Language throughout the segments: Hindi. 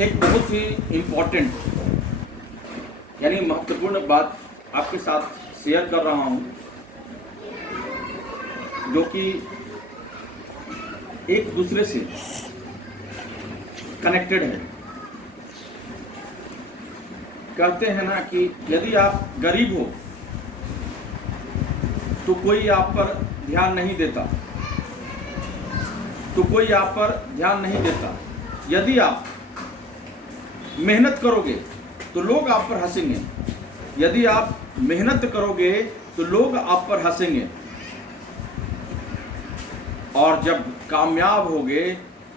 एक बहुत ही इम्पोर्टेंट यानी महत्वपूर्ण बात आपके साथ शेयर कर रहा हूं, जो कि एक दूसरे से कनेक्टेड है। कहते हैं ना कि यदि आप गरीब हो तो कोई आप पर ध्यान नहीं देता, यदि आप मेहनत करोगे तो लोग आप पर हंसेंगे, यदि आप मेहनत करोगे तो लोग आप पर हंसेंगे, और जब कामयाब होगे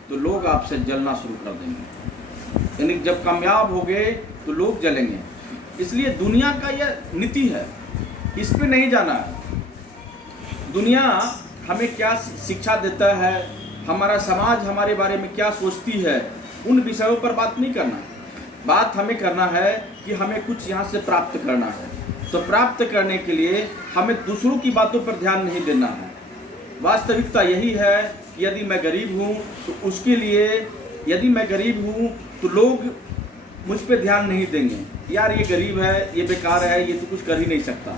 तो लोग आपसे जलना शुरू कर देंगे। यानी जब कामयाब होगे तो लोग जलेंगे। इसलिए दुनिया का यह नीति है, इस पे नहीं जाना है। दुनिया हमें क्या शिक्षा देता है, हमारा समाज हमारे बारे में क्या सोचती है, उन विषयों पर बात नहीं करना। बात हमें करना है कि हमें कुछ यहाँ से प्राप्त करना है। तो प्राप्त करने के लिए हमें दूसरों की बातों पर ध्यान नहीं देना है। वास्तविकता यही है कि यदि मैं गरीब हूँ तो उसके लिए, यदि मैं गरीब हूँ तो लोग मुझ पर ध्यान नहीं देंगे, यार ये गरीब है, ये बेकार है, ये तो कुछ कर ही नहीं सकता,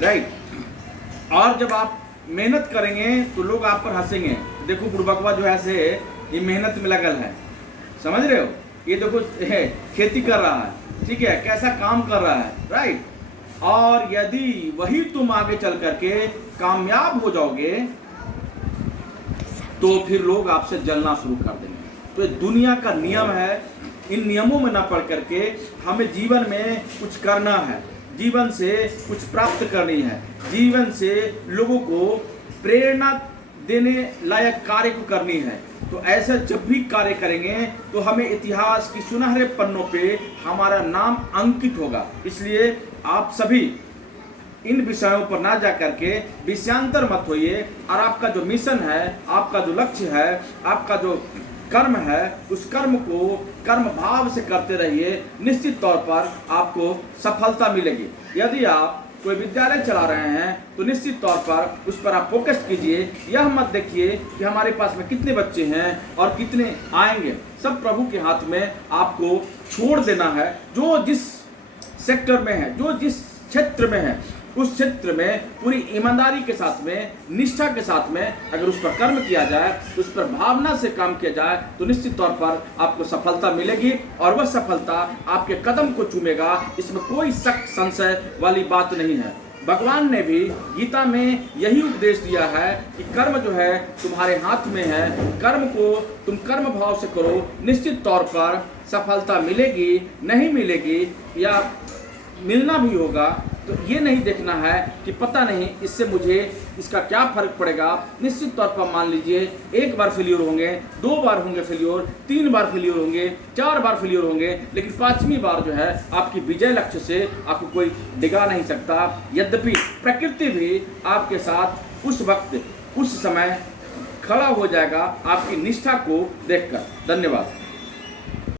राइट। और जब आप मेहनत करेंगे तो लोग आप पर हंसेंगे। देखो बुढ़बकवा जो है से ये मेहनत में लगल है, समझ रहे हो, ये देखो खेती कर रहा है, ठीक है, कैसा काम कर रहा है, राइट। और यदि वही तुम आगे चल करके कामयाब हो जाओगे तो फिर लोग आपसे जलना शुरू कर देंगे। तो ये दुनिया का नियम है। इन नियमों में ना पढ़ करके हमें जीवन में कुछ करना है, जीवन से कुछ प्राप्त करनी है, जीवन से लोगों को प्रेरणा देने लायक कार्य को करनी है। तो ऐसा जब भी कार्य करेंगे तो हमें इतिहास की सुनहरे पन्नों पे हमारा नाम अंकित होगा। इसलिए आप सभी इन विषयों पर ना जा करके विषयांतर मत होइए, और आपका जो मिशन है, आपका जो लक्ष्य है, आपका जो कर्म है, उस कर्म को कर्म भाव से करते रहिए। निश्चित तौर पर आपको सफलता मिलेगी। यदि आप कोई विद्यालय चला रहे हैं तो निश्चित तौर पर उस पर आप फोकस कीजिए। यह मत देखिए कि हमारे पास में कितने बच्चे हैं और कितने आएंगे, सब प्रभु के हाथ में आपको छोड़ देना है। जो जिस सेक्टर में है, जो जिस क्षेत्र में है, उस क्षेत्र में पूरी ईमानदारी के साथ में, निष्ठा के साथ में अगर उस पर कर्म किया जाए, उस पर भावना से काम किया जाए, तो निश्चित तौर पर आपको सफलता मिलेगी, और वह सफलता आपके कदम को चूमेगा। इसमें कोई शक संशय वाली बात नहीं है। भगवान ने भी गीता में यही उपदेश दिया है कि कर्म जो है तुम्हारे हाथ में है, कर्म को तुम कर्म भाव से करो, निश्चित तौर पर सफलता मिलेगी, नहीं मिलेगी या मिलना भी होगा तो ये नहीं देखना है कि पता नहीं इससे मुझे इसका क्या फर्क पड़ेगा। निश्चित तौर पर मान लीजिए एक बार फेल्योर होंगे, 2 बार होंगे फेल्योर, 3 बार फेल्योर होंगे, 4 बार फेल्योर होंगे, लेकिन 5वीं बार जो है आपकी विजय लक्ष्य से आपको कोई डिगा नहीं सकता। यद्यपि प्रकृति भी आपके साथ उस वक्त, उस समय खड़ा हो जाएगा आपकी निष्ठा को देखकर। धन्यवाद।